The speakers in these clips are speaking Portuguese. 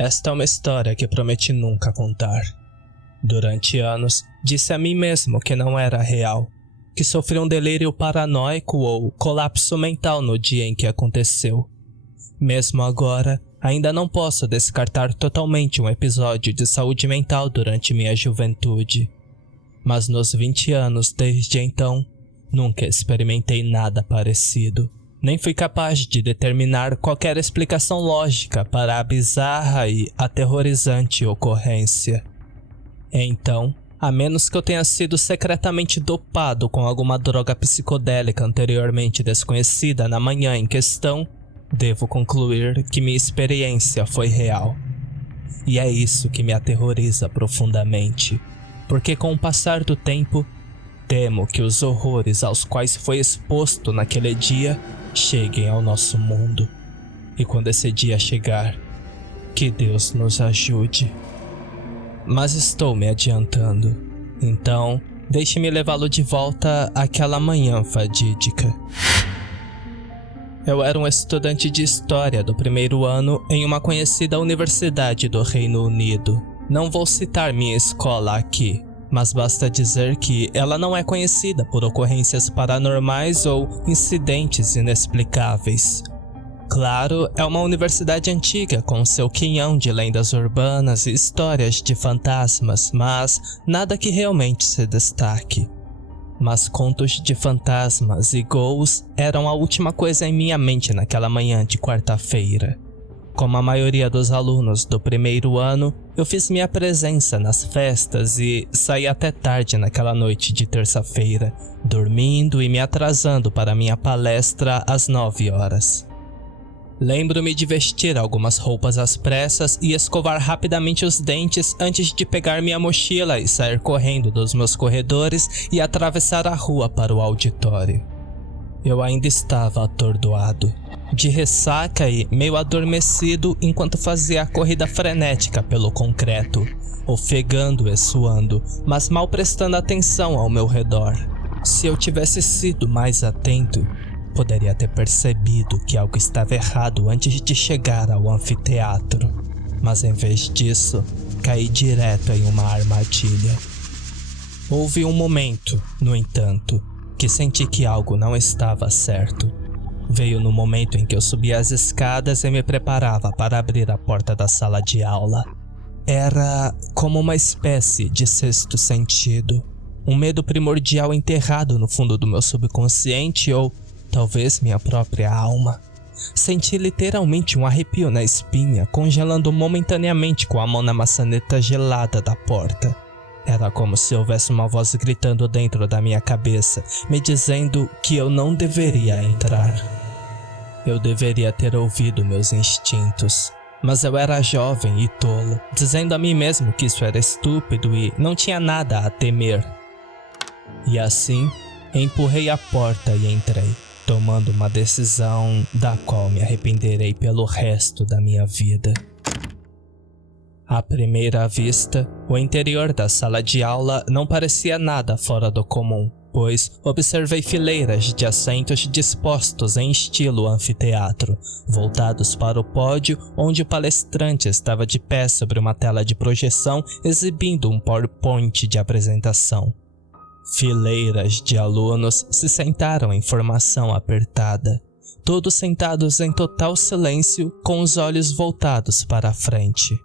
Esta é uma história que prometi nunca contar. Durante anos, disse a mim mesmo que não era real, que sofri um delírio paranoico ou colapso mental no dia em que aconteceu. Mesmo agora, ainda não posso descartar totalmente um episódio de saúde mental durante minha juventude. Mas nos 20 anos desde então, nunca experimentei nada parecido. Nem fui capaz de determinar qualquer explicação lógica para a bizarra e aterrorizante ocorrência. Então, a menos que eu tenha sido secretamente dopado com alguma droga psicodélica anteriormente desconhecida na manhã em questão, devo concluir que minha experiência foi real. E é isso que me aterroriza profundamente, porque com o passar do tempo, temo que os horrores aos quais foi exposto naquele dia cheguem ao nosso mundo. E quando esse dia chegar, que Deus nos ajude. Mas estou me adiantando, então deixe-me levá-lo de volta àquela manhã fatídica. Eu era um estudante de história do primeiro ano em uma conhecida universidade do Reino Unido. Não vou citar minha escola aqui, mas basta dizer que ela não é conhecida por ocorrências paranormais ou incidentes inexplicáveis. Claro, é uma universidade antiga com seu quinhão de lendas urbanas e histórias de fantasmas, mas nada que realmente se destaque. Mas contos de fantasmas e ghouls eram a última coisa em minha mente naquela manhã de quarta-feira. Como a maioria dos alunos do primeiro ano, eu fiz minha presença nas festas e saí até tarde naquela noite de terça-feira, dormindo e me atrasando para minha palestra às 9 horas. Lembro-me de vestir algumas roupas às pressas e escovar rapidamente os dentes antes de pegar minha mochila e sair correndo dos meus corredores e atravessar a rua para o auditório. Eu ainda estava atordoado, de ressaca e meio adormecido enquanto fazia a corrida frenética pelo concreto, ofegando e suando, mas mal prestando atenção ao meu redor. Se eu tivesse sido mais atento, poderia ter percebido que algo estava errado antes de chegar ao anfiteatro, mas em vez disso, caí direto em uma armadilha. Houve um momento, no entanto, que senti que algo não estava certo. Veio no momento em que eu subia as escadas e me preparava para abrir a porta da sala de aula. Era como uma espécie de sexto sentido, um medo primordial enterrado no fundo do meu subconsciente ou talvez minha própria alma. Senti literalmente um arrepio na espinha, congelando momentaneamente com a mão na maçaneta gelada da porta. Era como se houvesse uma voz gritando dentro da minha cabeça, me dizendo que eu não deveria entrar. Eu deveria ter ouvido meus instintos, mas eu era jovem e tolo, dizendo a mim mesmo que isso era estúpido e não tinha nada a temer. E assim, empurrei a porta e entrei, tomando uma decisão da qual me arrependerei pelo resto da minha vida. À primeira vista, o interior da sala de aula não parecia nada fora do comum, pois observei fileiras de assentos dispostos em estilo anfiteatro, voltados para o pódio onde o palestrante estava de pé sobre uma tela de projeção exibindo um PowerPoint de apresentação. Fileiras de alunos se sentaram em formação apertada, todos sentados em total silêncio com os olhos voltados para a frente.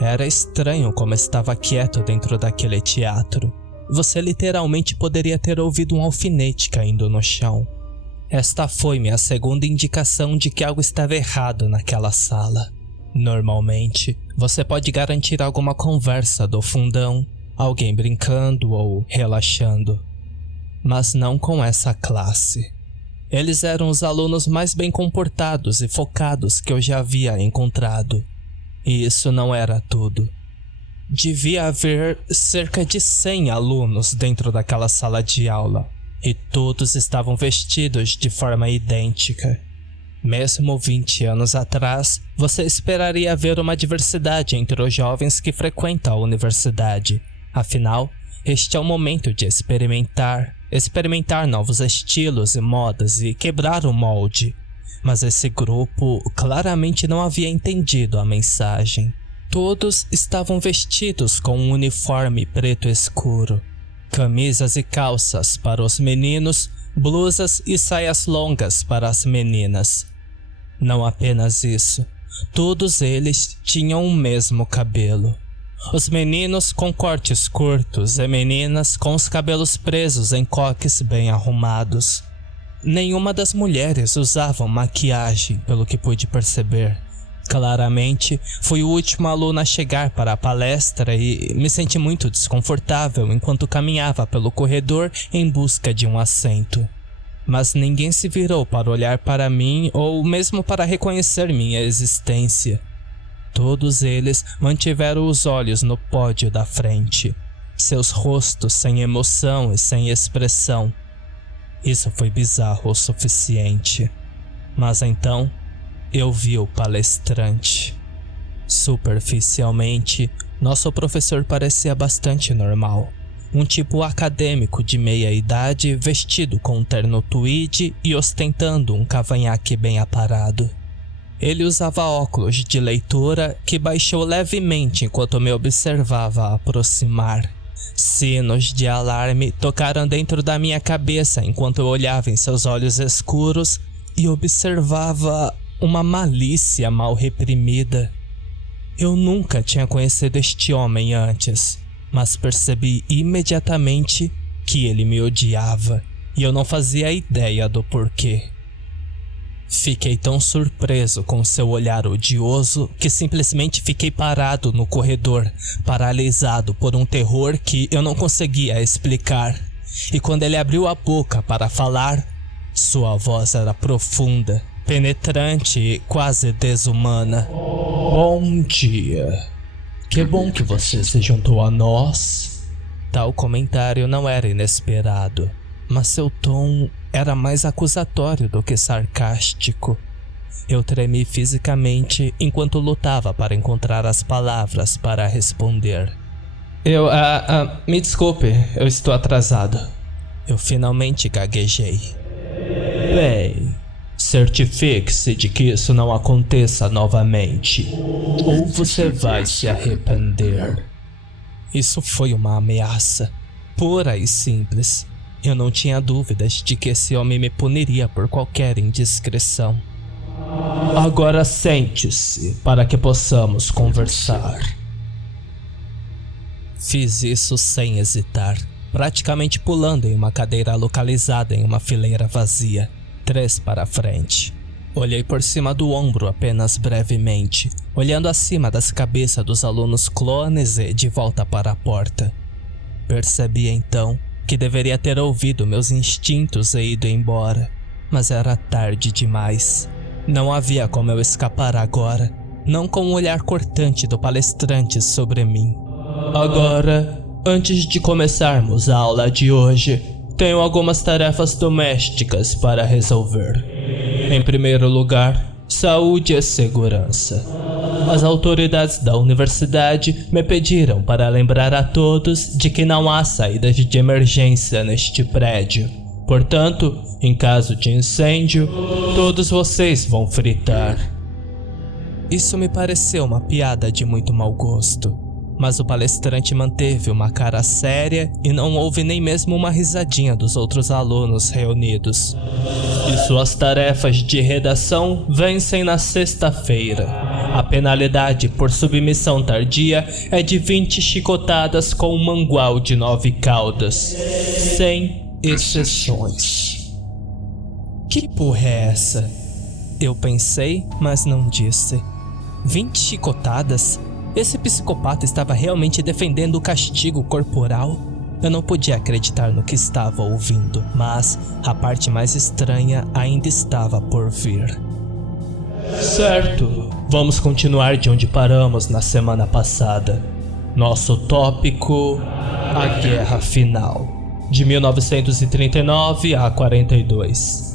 Era estranho como estava quieto dentro daquele teatro. Você literalmente poderia ter ouvido um alfinete caindo no chão. Esta foi minha segunda indicação de que algo estava errado naquela sala. Normalmente, você pode garantir alguma conversa do fundão, alguém brincando ou relaxando. Mas não com essa classe. Eles eram os alunos mais bem comportados e focados que eu já havia encontrado. E isso não era tudo. Devia haver cerca de 100 alunos dentro daquela sala de aula, e todos estavam vestidos de forma idêntica. Mesmo 20 anos atrás, você esperaria ver uma diversidade entre os jovens que frequentam a universidade. Afinal, este é o momento de experimentar novos estilos e modas e quebrar o molde. Mas esse grupo claramente não havia entendido a mensagem. Todos estavam vestidos com um uniforme preto escuro. Camisas e calças para os meninos, blusas e saias longas para as meninas. Não apenas isso, todos eles tinham o mesmo cabelo. Os meninos com cortes curtos e meninas com os cabelos presos em coques bem arrumados. Nenhuma das mulheres usava maquiagem, pelo que pude perceber. Claramente, fui o último aluno a chegar para a palestra e me senti muito desconfortável enquanto caminhava pelo corredor em busca de um assento. Mas ninguém se virou para olhar para mim ou mesmo para reconhecer minha existência. Todos eles mantiveram os olhos no pódio da frente, seus rostos sem emoção e sem expressão. Isso foi bizarro o suficiente. Mas então, eu vi o palestrante. Superficialmente, nosso professor parecia bastante normal. Um tipo acadêmico de meia idade, vestido com um terno tweed e ostentando um cavanhaque bem aparado. Ele usava óculos de leitura que baixou levemente enquanto me observava aproximar. Sinos de alarme tocaram dentro da minha cabeça enquanto eu olhava em seus olhos escuros e observava uma malícia mal reprimida. Eu nunca tinha conhecido este homem antes, mas percebi imediatamente que ele me odiava e eu não fazia ideia do porquê. Fiquei tão surpreso com seu olhar odioso que simplesmente fiquei parado no corredor, paralisado por um terror que eu não conseguia explicar. E quando ele abriu a boca para falar, sua voz era profunda, penetrante e quase desumana. Bom dia. Que bom que você se juntou a nós. Tal comentário não era inesperado, mas seu tom era mais acusatório do que sarcástico. Eu tremi fisicamente enquanto lutava para encontrar as palavras para responder. Me desculpe, eu estou atrasado. Eu finalmente gaguejei. Bem, certifique-se de que isso não aconteça novamente, ou você vai se arrepender. Isso foi uma ameaça, pura e simples. Eu não tinha dúvidas de que esse homem me puniria por qualquer indiscrição. Agora sente-se para que possamos conversar. Fiz isso sem hesitar, praticamente pulando em uma cadeira localizada em uma fileira vazia, 3 para frente. Olhei por cima do ombro apenas brevemente, olhando acima das cabeças dos alunos clones e de volta para a porta. Percebi então que deveria ter ouvido meus instintos e ido embora, mas era tarde demais. Não havia como eu escapar agora, não com o olhar cortante do palestrante sobre mim. Agora, antes de começarmos a aula de hoje, tenho algumas tarefas domésticas para resolver. Em primeiro lugar, saúde e segurança. As autoridades da universidade me pediram para lembrar a todos de que não há saídas de emergência neste prédio. Portanto, em caso de incêndio, todos vocês vão fritar. Isso me pareceu uma piada de muito mau gosto, mas o palestrante manteve uma cara séria e não houve nem mesmo uma risadinha dos outros alunos reunidos. E suas tarefas de redação vencem na sexta-feira. A penalidade por submissão tardia é de 20 chicotadas com um mangual de 9 caudas, sem exceções. Que porra é essa? Eu pensei, mas não disse. 20 chicotadas? Esse psicopata estava realmente defendendo o castigo corporal? Eu não podia acreditar no que estava ouvindo, mas a parte mais estranha ainda estava por vir. Certo, vamos continuar de onde paramos na semana passada. Nosso tópico: a Guerra Final, de 1939 a 42.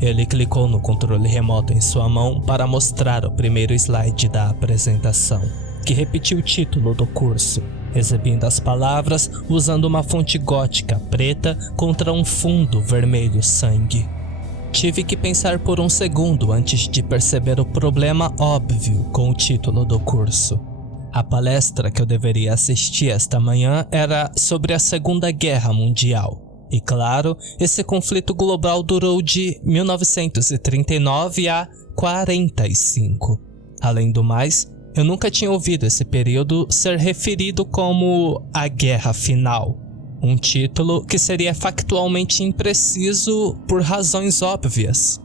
Ele clicou no controle remoto em sua mão para mostrar o primeiro slide da apresentação, que repetiu o título do curso, exibindo as palavras usando uma fonte gótica preta contra um fundo vermelho sangue. Tive que pensar por um segundo antes de perceber o problema óbvio com o título do curso. A palestra que eu deveria assistir esta manhã era sobre a Segunda Guerra Mundial. E claro, esse conflito global durou de 1939 a 45. Além do mais, eu nunca tinha ouvido esse período ser referido como a Guerra Final. Um título que seria factualmente impreciso por razões óbvias.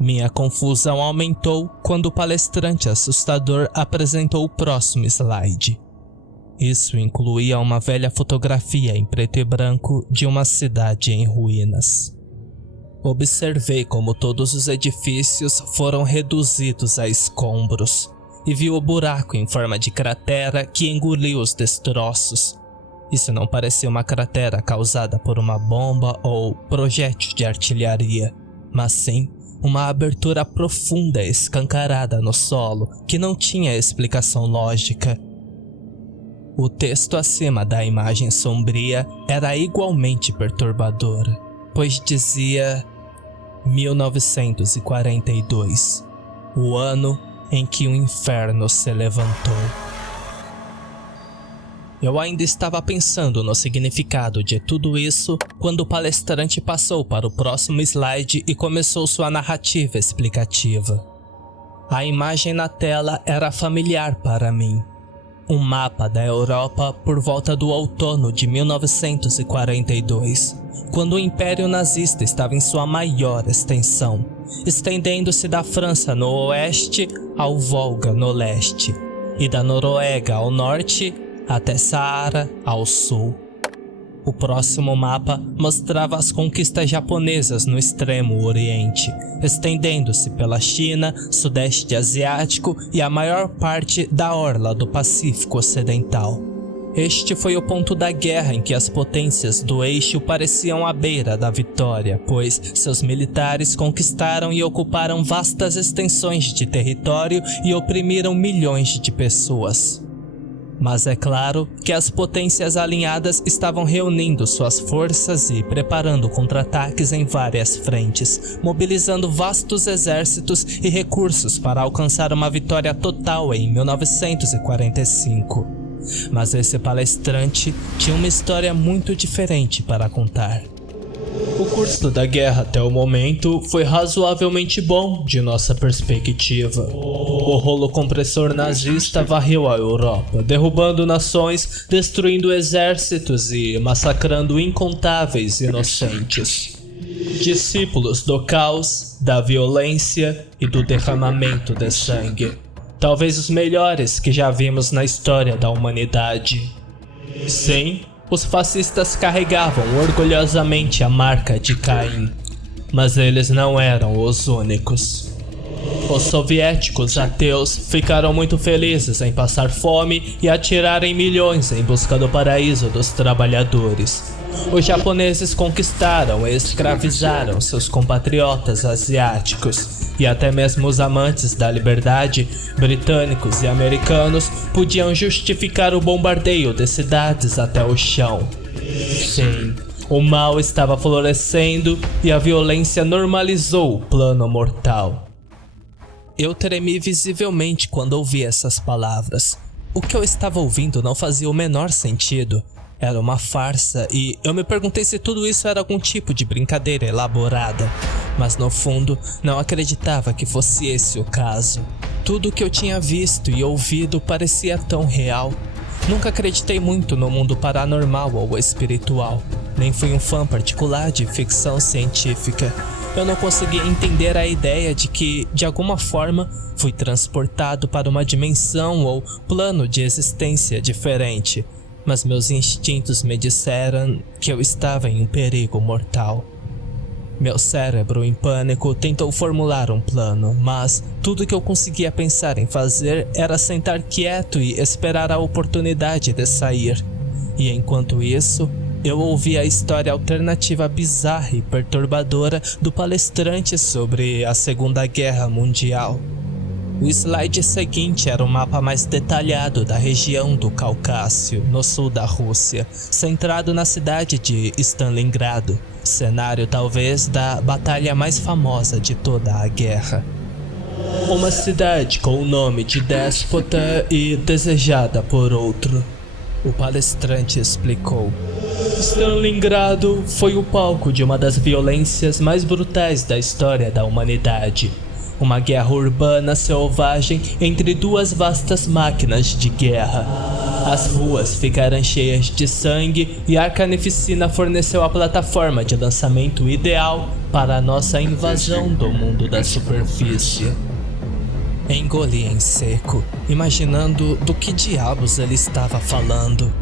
Minha confusão aumentou quando o palestrante assustador apresentou o próximo slide. Isso incluía uma velha fotografia em preto e branco de uma cidade em ruínas. Observei como todos os edifícios foram reduzidos a escombros e vi o buraco em forma de cratera que engoliu os destroços. Isso não parecia uma cratera causada por uma bomba ou projétil de artilharia, mas sim uma abertura profunda escancarada no solo que não tinha explicação lógica. O texto acima da imagem sombria era igualmente perturbador, pois dizia 1942, o ano em que o inferno se levantou. Eu ainda estava pensando no significado de tudo isso quando o palestrante passou para o próximo slide e começou sua narrativa explicativa. A imagem na tela era familiar para mim. Um mapa da Europa por volta do outono de 1942, quando o Império Nazista estava em sua maior extensão, estendendo-se da França no oeste ao Volga no leste, e da Noruega ao norte até Saara ao sul. O próximo mapa mostrava as conquistas japonesas no extremo oriente, estendendo-se pela China, Sudeste Asiático e a maior parte da orla do Pacífico Ocidental. Este foi o ponto da guerra em que as potências do eixo pareciam à beira da vitória, pois seus militares conquistaram e ocuparam vastas extensões de território e oprimiram milhões de pessoas. Mas é claro que as potências alinhadas estavam reunindo suas forças e preparando contra-ataques em várias frentes, mobilizando vastos exércitos e recursos para alcançar uma vitória total em 1945. Mas esse palestrante tinha uma história muito diferente para contar. O curso da guerra até o momento foi razoavelmente bom de nossa perspectiva. O rolo compressor nazista varreu a Europa, derrubando nações, destruindo exércitos e massacrando incontáveis inocentes. Discípulos do caos, da violência e do derramamento de sangue. Talvez os melhores que já vimos na história da humanidade. Sim, os fascistas carregavam orgulhosamente a marca de Caim, mas eles não eram os únicos. Os soviéticos ateus ficaram muito felizes em passar fome e atirarem milhões em busca do paraíso dos trabalhadores. Os japoneses conquistaram e escravizaram seus compatriotas asiáticos, e até mesmo os amantes da liberdade, britânicos e americanos, podiam justificar o bombardeio de cidades até o chão. Sim, o mal estava florescendo e a violência normalizou o plano mortal. Eu tremi visivelmente quando ouvi essas palavras. O que eu estava ouvindo não fazia o menor sentido. Era uma farsa e eu me perguntei se tudo isso era algum tipo de brincadeira elaborada. Mas no fundo, não acreditava que fosse esse o caso. Tudo o que eu tinha visto e ouvido parecia tão real. Nunca acreditei muito no mundo paranormal ou espiritual. Nem fui um fã particular de ficção científica. Eu não conseguia entender a ideia de que, de alguma forma, fui transportado para uma dimensão ou plano de existência diferente. Mas meus instintos me disseram que eu estava em um perigo mortal. Meu cérebro, em pânico, tentou formular um plano, mas tudo que eu conseguia pensar em fazer era sentar quieto e esperar a oportunidade de sair. E enquanto isso, eu ouvi a história alternativa bizarra e perturbadora do palestrante sobre a Segunda Guerra Mundial. O slide seguinte era um mapa mais detalhado da região do Caucácio, no sul da Rússia, centrado na cidade de Stalingrado, cenário talvez da batalha mais famosa de toda a guerra. Uma cidade com o nome de déspota e desejada por outro. O palestrante explicou. Stalingrado foi o palco de uma das violências mais brutais da história da humanidade. Uma guerra urbana selvagem entre duas vastas máquinas de guerra. As ruas ficaram cheias de sangue e a carnificina forneceu a plataforma de lançamento ideal para a nossa invasão do mundo da superfície. Engoli em seco, imaginando do que diabos ele estava falando.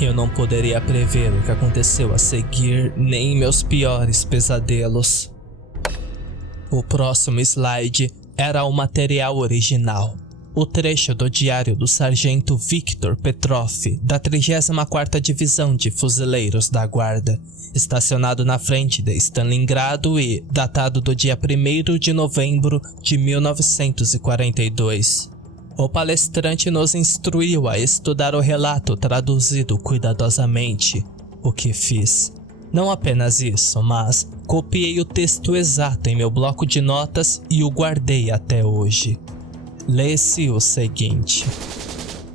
Eu não poderia prever o que aconteceu a seguir, nem meus piores pesadelos. O próximo slide era o material original. O trecho do diário do sargento Viktor Petrov, da 34ª Divisão de Fuzileiros da Guarda, estacionado na frente de Stalingrado e datado do dia 1º de novembro de 1942. O palestrante nos instruiu a estudar o relato traduzido cuidadosamente, o que fiz. Não apenas isso, mas copiei o texto exato em meu bloco de notas e o guardei até hoje. Lê-se o seguinte.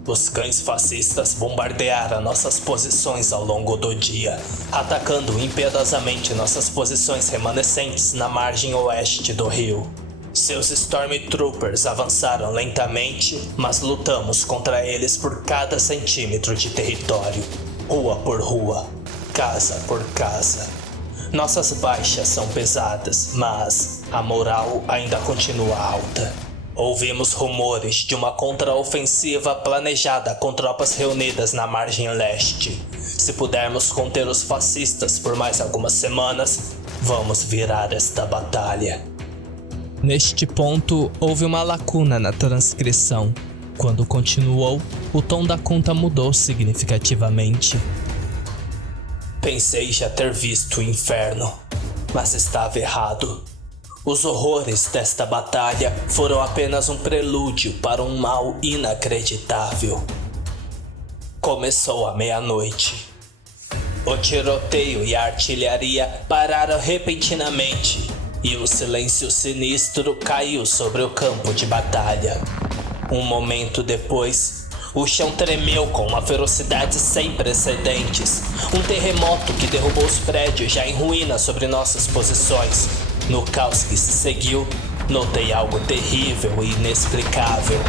Os cães fascistas bombardearam nossas posições ao longo do dia, atacando impiedosamente nossas posições remanescentes na margem oeste do rio. Seus Stormtroopers avançaram lentamente, mas lutamos contra eles por cada centímetro de território, rua por rua, casa por casa. Nossas baixas são pesadas, mas a moral ainda continua alta. Ouvimos rumores de uma contraofensiva planejada com tropas reunidas na margem leste. Se pudermos conter os fascistas por mais algumas semanas, vamos virar esta batalha. Neste ponto, houve uma lacuna na transcrição. Quando continuou, o tom da conta mudou significativamente. Pensei já ter visto o inferno, mas estava errado. Os horrores desta batalha foram apenas um prelúdio para um mal inacreditável. Começou à meia-noite. O tiroteio e a artilharia pararam repentinamente e o silêncio sinistro caiu sobre o campo de batalha. Um momento depois, o chão tremeu com uma ferocidade sem precedentes. Um terremoto que derrubou os prédios já em ruínas sobre nossas posições. No caos que se seguiu, notei algo terrível e inexplicável.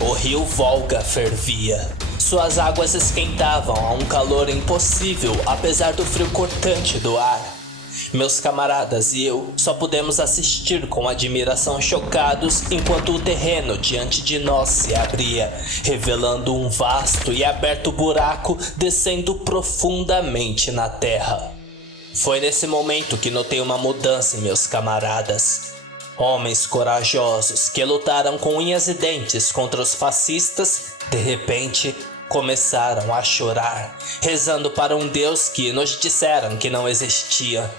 O rio Volga fervia. Suas águas esquentavam a um calor impossível, apesar do frio cortante do ar. Meus camaradas e eu só pudemos assistir com admiração chocados enquanto o terreno diante de nós se abria, revelando um vasto e aberto buraco descendo profundamente na terra. Foi nesse momento que notei uma mudança em meus camaradas. Homens corajosos que lutaram com unhas e dentes contra os fascistas, de repente, começaram a chorar, rezando para um Deus que nos disseram que não existia.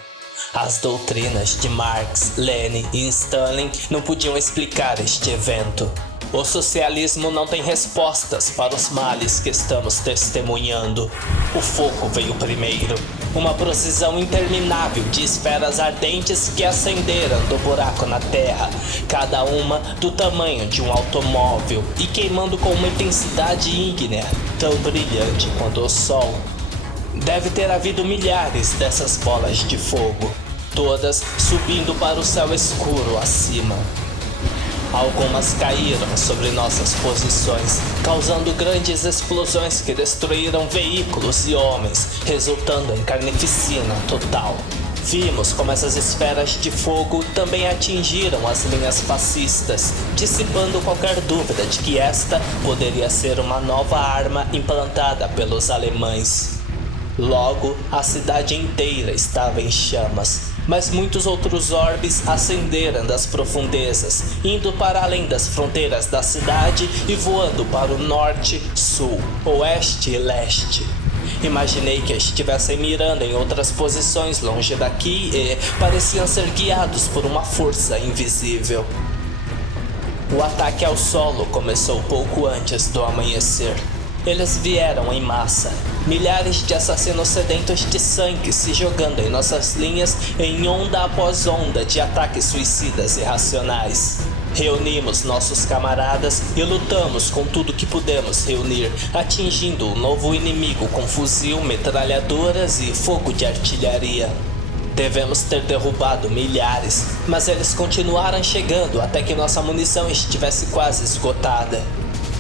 As doutrinas de Marx, Lenin e Stalin não podiam explicar este evento. O socialismo não tem respostas para os males que estamos testemunhando. O fogo veio primeiro. Uma procissão interminável de esferas ardentes que ascenderam do buraco na terra, cada uma do tamanho de um automóvel e queimando com uma intensidade ígnea, tão brilhante quanto o sol. Deve ter havido milhares dessas bolas de fogo, todas subindo para o céu escuro acima. Algumas caíram sobre nossas posições, causando grandes explosões que destruíram veículos e homens, resultando em carnificina total. Vimos como essas esferas de fogo também atingiram as linhas fascistas, dissipando qualquer dúvida de que esta poderia ser uma nova arma implantada pelos alemães. Logo, a cidade inteira estava em chamas, mas muitos outros orbes ascenderam das profundezas, indo para além das fronteiras da cidade e voando para o norte, sul, oeste e leste. Imaginei que estivessem mirando em outras posições longe daqui e pareciam ser guiados por uma força invisível. O ataque ao solo começou pouco antes do amanhecer. Eles vieram em massa, milhares de assassinos sedentos de sangue se jogando em nossas linhas em onda após onda de ataques suicidas irracionais. Reunimos nossos camaradas e lutamos com tudo que pudemos reunir, atingindo um novo inimigo com fuzil, metralhadoras e fogo de artilharia. Devemos ter derrubado milhares, mas eles continuaram chegando até que nossa munição estivesse quase esgotada.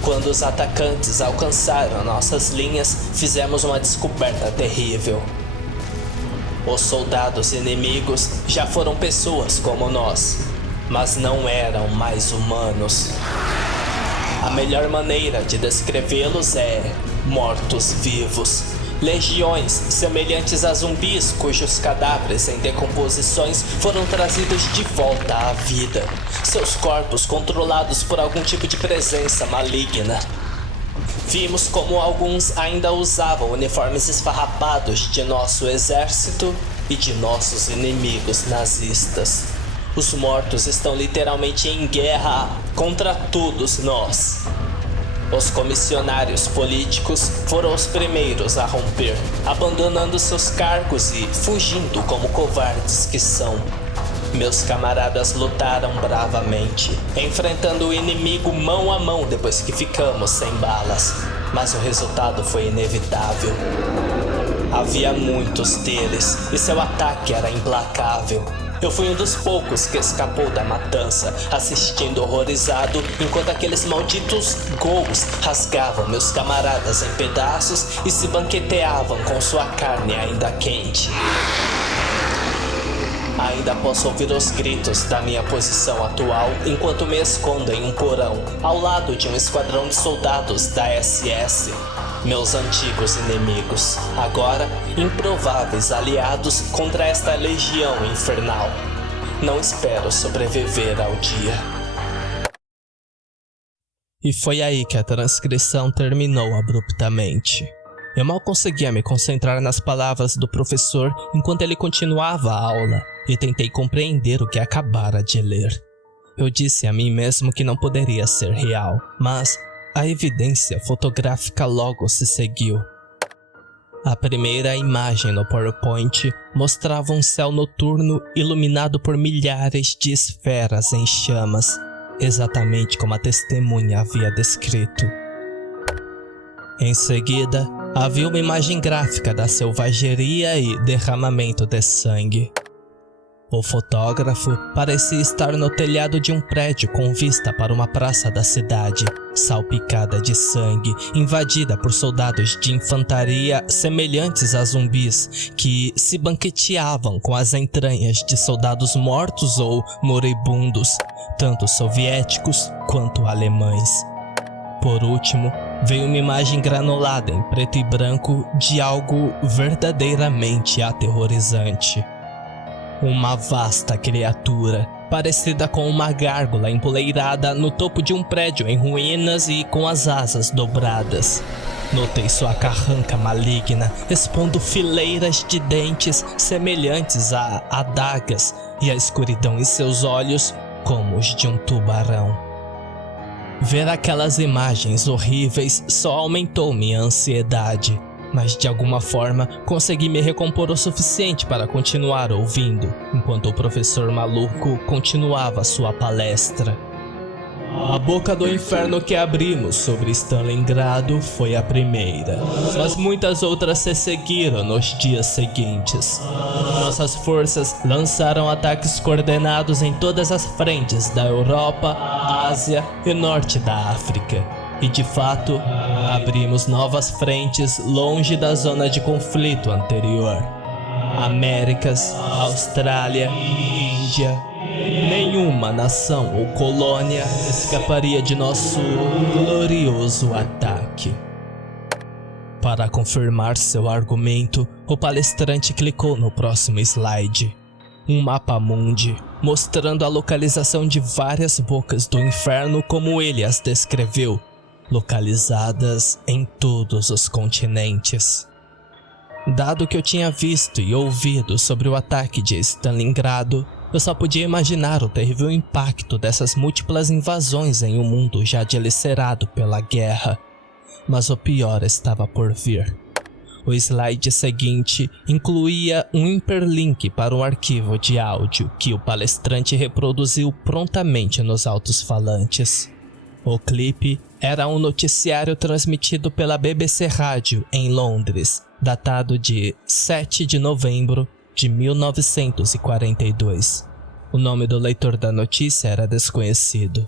Quando os atacantes alcançaram nossas linhas, fizemos uma descoberta terrível. Os soldados inimigos já foram pessoas como nós, mas não eram mais humanos. A melhor maneira de descrevê-los é mortos-vivos. Legiões semelhantes a zumbis cujos cadáveres em decomposições foram trazidos de volta à vida, seus corpos controlados por algum tipo de presença maligna. Vimos como alguns ainda usavam uniformes esfarrapados de nosso exército e de nossos inimigos nazistas. Os mortos estão literalmente em guerra contra todos nós. Os comissionários políticos foram os primeiros a romper, abandonando seus cargos e fugindo como covardes que são. Meus camaradas lutaram bravamente, enfrentando o inimigo mão a mão depois que ficamos sem balas, mas o resultado foi inevitável. Havia muitos deles e seu ataque era implacável. Eu fui um dos poucos que escapou da matança, assistindo horrorizado enquanto aqueles malditos ghouls rasgavam meus camaradas em pedaços e se banqueteavam com sua carne ainda quente. Ainda posso ouvir os gritos da minha posição atual enquanto me escondo em um porão, ao lado de um esquadrão de soldados da SS. Meus antigos inimigos, agora improváveis aliados contra esta legião infernal. Não espero sobreviver ao dia. E foi aí que a transcrição terminou abruptamente. Eu mal conseguia me concentrar nas palavras do professor enquanto ele continuava a aula e tentei compreender o que acabara de ler. Eu disse a mim mesmo que não poderia ser real, mas a evidência fotográfica logo se seguiu. A primeira imagem no PowerPoint mostrava um céu noturno iluminado por milhares de esferas em chamas, exatamente como a testemunha havia descrito. Em seguida, havia uma imagem gráfica da selvageria e derramamento de sangue. O fotógrafo parecia estar no telhado de um prédio com vista para uma praça da cidade, salpicada de sangue, invadida por soldados de infantaria semelhantes a zumbis que se banqueteavam com as entranhas de soldados mortos ou moribundos, tanto soviéticos quanto alemães. Por último, veio uma imagem granulada em preto e branco de algo verdadeiramente aterrorizante. Uma vasta criatura, parecida com uma gárgula empoleirada no topo de um prédio em ruínas e com as asas dobradas. Notei sua carranca maligna, expondo fileiras de dentes semelhantes a adagas e a escuridão em seus olhos como os de um tubarão. Ver aquelas imagens horríveis só aumentou minha ansiedade. Mas de alguma forma consegui me recompor o suficiente para continuar ouvindo, enquanto o professor maluco continuava sua palestra. A boca do inferno que abrimos sobre Stalingrado foi a primeira, mas muitas outras se seguiram nos dias seguintes. Nossas forças lançaram ataques coordenados em todas as frentes da Europa, Ásia e Norte da África. E de fato, abrimos novas frentes longe da zona de conflito anterior. Américas, Austrália, Índia. Nenhuma nação ou colônia escaparia de nosso glorioso ataque. Para confirmar seu argumento, o palestrante clicou no próximo slide. Um mapa mundi, mostrando a localização de várias bocas do inferno como ele as descreveu, localizadas em todos os continentes. Dado que eu tinha visto e ouvido sobre o ataque de Stalingrado, Eu só podia imaginar o terrível impacto dessas múltiplas invasões em um mundo já dilacerado pela guerra. Mas o pior estava por vir. O slide seguinte incluía um hiperlink para um arquivo de áudio que o palestrante reproduziu prontamente nos altos-falantes. O clipe era um noticiário transmitido pela BBC Rádio em Londres, datado de 7 de novembro de 1942. O nome do leitor da notícia era desconhecido.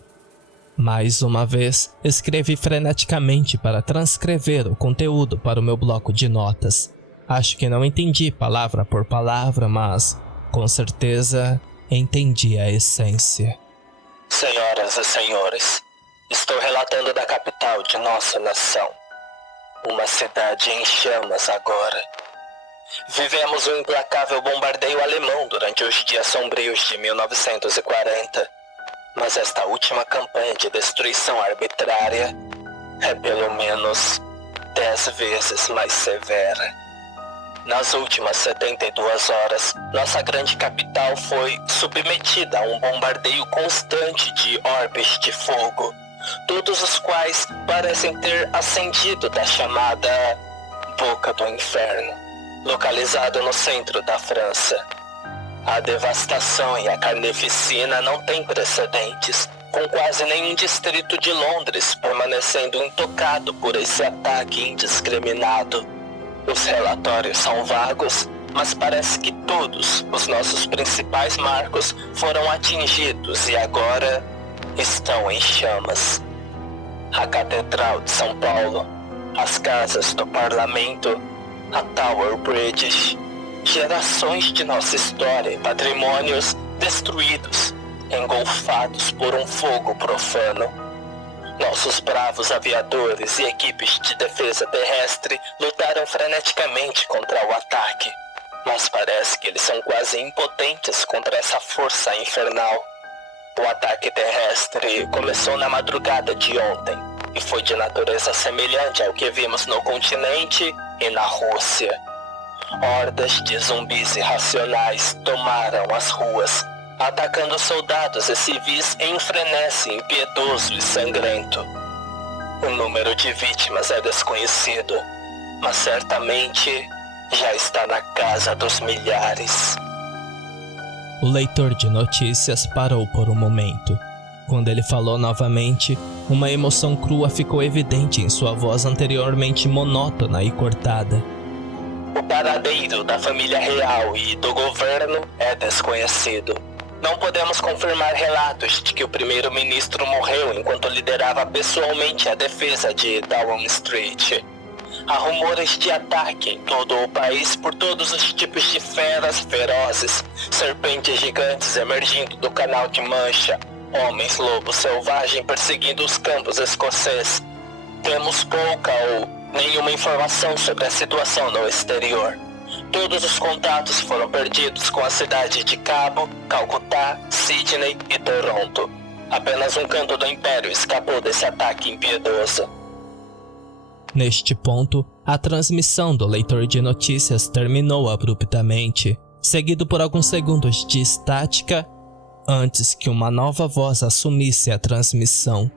Mais uma vez, escrevi freneticamente para transcrever o conteúdo para o meu bloco de notas. Acho que não entendi palavra por palavra, mas, com certeza, entendi a essência. Senhoras e senhores, estou relatando da capital de nossa nação. Uma cidade em chamas agora. Vivemos um implacável bombardeio alemão durante os dias sombrios de 1940. Mas esta última campanha de destruição arbitrária é pelo menos 10 vezes mais severa. Nas últimas 72 horas, nossa grande capital foi submetida a um bombardeio constante de orbes de fogo, todos os quais parecem ter ascendido da chamada Boca do Inferno, localizado no centro da França. A devastação e a carnificina não têm precedentes, com quase nenhum distrito de Londres permanecendo intocado por esse ataque indiscriminado. Os relatórios são vagos, mas parece que todos os nossos principais marcos foram atingidos e agora estão em chamas. A Catedral de São Paulo, as casas do Parlamento, a Tower Bridge, gerações de nossa história e patrimônios destruídos, engolfados por um fogo profano. Nossos bravos aviadores e equipes de defesa terrestre lutaram freneticamente contra o ataque, mas parece que eles são quase impotentes contra essa força infernal. O ataque terrestre começou na madrugada de ontem e foi de natureza semelhante ao que vimos no continente e na Rússia. Hordas de zumbis irracionais tomaram as ruas, atacando soldados e civis em um frenesi impiedoso e sangrento. O número de vítimas é desconhecido, mas certamente já está na casa dos milhares. O leitor de notícias parou por um momento. Quando ele falou novamente, uma emoção crua ficou evidente em sua voz anteriormente monótona e cortada. O paradeiro da família real e do governo é desconhecido. Não podemos confirmar relatos de que o primeiro-ministro morreu enquanto liderava pessoalmente a defesa de Downing Street. Há rumores de ataque em todo o país por todos os tipos de feras ferozes, serpentes gigantes emergindo do canal de Mancha, homens-lobos selvagens perseguindo os campos escoceses. Temos pouca ou nenhuma informação sobre a situação no exterior. Todos os contatos foram perdidos com a cidade de Cabo, Calcutá, Sydney e Toronto. Apenas um canto do Império escapou desse ataque impiedoso. Neste ponto, a transmissão do leitor de notícias terminou abruptamente, seguido por alguns segundos de estática, antes que uma nova voz assumisse a transmissão.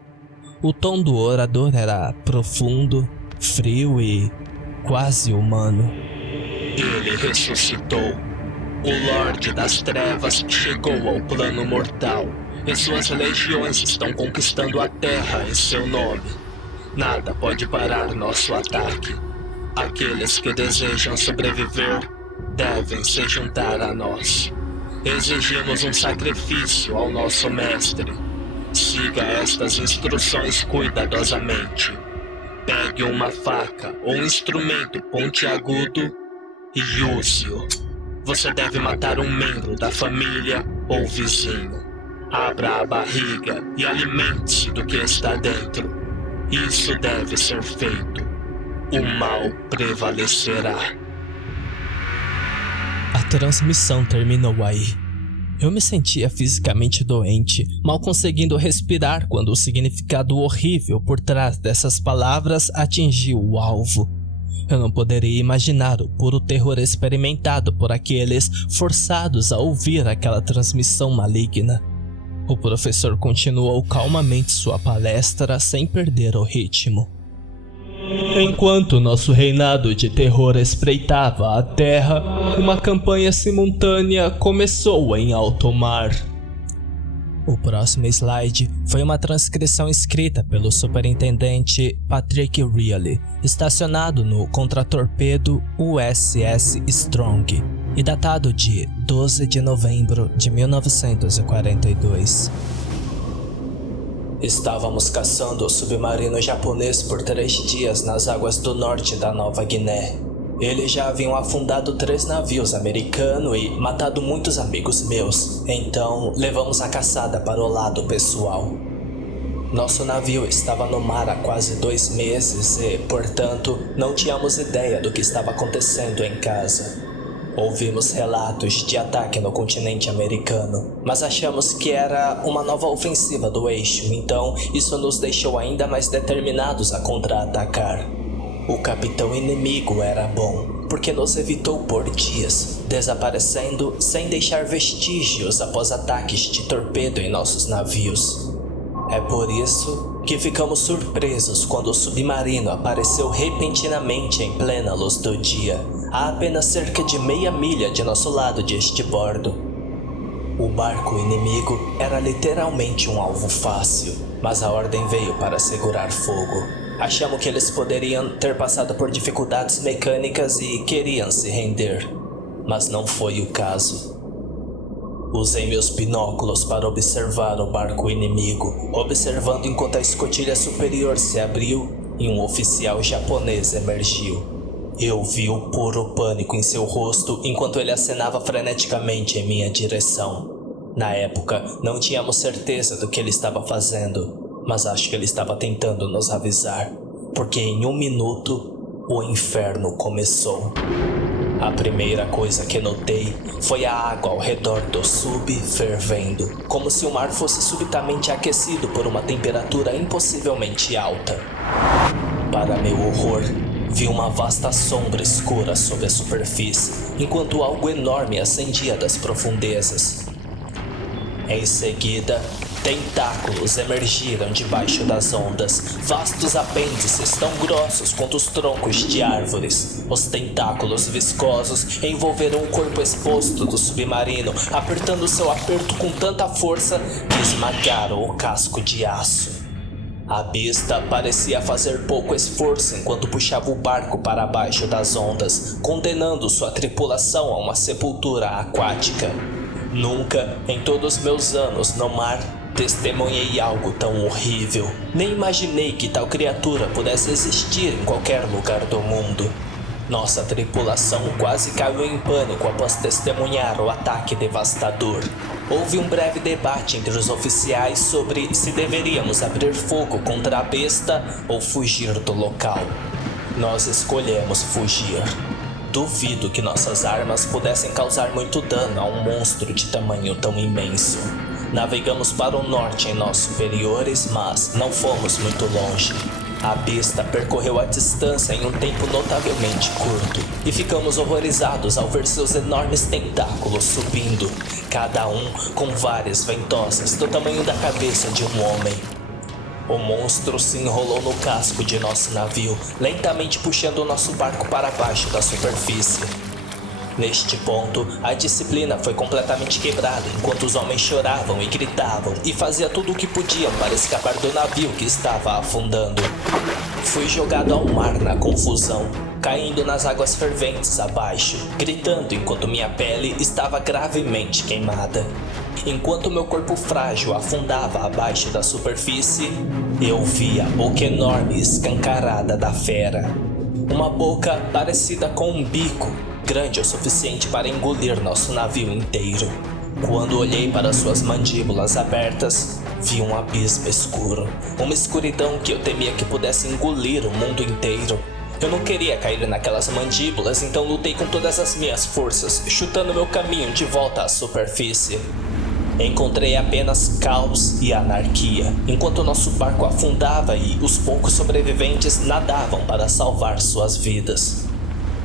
O tom do orador era profundo, frio e quase humano. Ele ressuscitou. O Lorde das Trevas chegou ao plano mortal, e suas legiões estão conquistando a Terra em seu nome. Nada pode parar nosso ataque. Aqueles que desejam sobreviver devem se juntar a nós. Exigimos um sacrifício ao nosso mestre. Siga estas instruções cuidadosamente. Pegue uma faca ou um instrumento pontiagudo e use-o. Você deve matar um membro da família ou vizinho. Abra a barriga e alimente-se do que está dentro. Isso deve ser feito. O mal prevalecerá. A transmissão terminou aí. Eu me sentia fisicamente doente, mal conseguindo respirar quando o significado horrível por trás dessas palavras atingiu o alvo. Eu não poderia imaginar o puro terror experimentado por aqueles forçados a ouvir aquela transmissão maligna. O professor continuou calmamente sua palestra sem perder o ritmo. Enquanto nosso reinado de terror espreitava a terra, uma campanha simultânea começou em alto mar. O próximo slide foi uma transcrição escrita pelo superintendente Patrick Reilly, estacionado no contratorpedo USS Strong, e datado de 12 de novembro de 1942. Estávamos caçando o submarino japonês por 3 dias nas águas do norte da Nova Guiné. Eles já haviam afundado 3 navios americanos e matado muitos amigos meus, então levamos a caçada para o lado pessoal. Nosso navio estava no mar há quase 2 meses e, portanto, não tínhamos ideia do que estava acontecendo em casa. Ouvimos relatos de ataque no continente americano, mas achamos que era uma nova ofensiva do eixo, então isso nos deixou ainda mais determinados a contra-atacar. O capitão inimigo era bom, porque nos evitou por dias, desaparecendo sem deixar vestígios após ataques de torpedo em nossos navios. É por isso que ficamos surpresos quando o submarino apareceu repentinamente em plena luz do dia, a apenas cerca de meia milha de nosso lado de estibordo. O barco inimigo era literalmente um alvo fácil, mas a ordem veio para segurar fogo. Achamos que eles poderiam ter passado por dificuldades mecânicas e queriam se render, mas não foi o caso. Usei meus binóculos para observar o barco inimigo, observando enquanto a escotilha superior se abriu e um oficial japonês emergiu. Eu vi o puro pânico em seu rosto enquanto ele acenava freneticamente em minha direção. Na época, não tínhamos certeza do que ele estava fazendo, mas acho que ele estava tentando nos avisar, porque em 1 minuto, o inferno começou. A primeira coisa que notei foi a água ao redor do sub fervendo, como se o mar fosse subitamente aquecido por uma temperatura impossivelmente alta. Para meu horror, vi uma vasta sombra escura sob a superfície, enquanto algo enorme ascendia das profundezas. Em seguida, tentáculos emergiram debaixo das ondas, vastos apêndices tão grossos quanto os troncos de árvores. Os tentáculos viscosos envolveram o corpo exposto do submarino, apertando seu aperto com tanta força que esmagaram o casco de aço. A besta parecia fazer pouco esforço enquanto puxava o barco para baixo das ondas, condenando sua tripulação a uma sepultura aquática. Nunca, em todos meus anos no mar, testemunhei algo tão horrível. Nem imaginei que tal criatura pudesse existir em qualquer lugar do mundo. Nossa tripulação quase caiu em pânico após testemunhar o ataque devastador. Houve um breve debate entre os oficiais sobre se deveríamos abrir fogo contra a besta ou fugir do local. Nós escolhemos fugir. Duvido que nossas armas pudessem causar muito dano a um monstro de tamanho tão imenso. Navegamos para o norte em nós superiores, mas não fomos muito longe. A besta percorreu a distância em um tempo notavelmente curto, e ficamos horrorizados ao ver seus enormes tentáculos subindo, cada um com várias ventosas do tamanho da cabeça de um homem. O monstro se enrolou no casco de nosso navio, lentamente puxando o nosso barco para baixo da superfície. Neste ponto, a disciplina foi completamente quebrada enquanto os homens choravam e gritavam e faziam tudo o que podiam para escapar do navio que estava afundando. Fui jogado ao mar na confusão, caindo nas águas ferventes abaixo, gritando enquanto minha pele estava gravemente queimada. Enquanto meu corpo frágil afundava abaixo da superfície, eu vi a boca enorme e escancarada da fera. Uma boca parecida com um bico, grande o suficiente para engolir nosso navio inteiro. Quando olhei para suas mandíbulas abertas, vi um abismo escuro, uma escuridão que eu temia que pudesse engolir o mundo inteiro. Eu não queria cair naquelas mandíbulas, então lutei com todas as minhas forças, chutando meu caminho de volta à superfície. Encontrei apenas caos e anarquia, enquanto nosso barco afundava e os poucos sobreviventes nadavam para salvar suas vidas.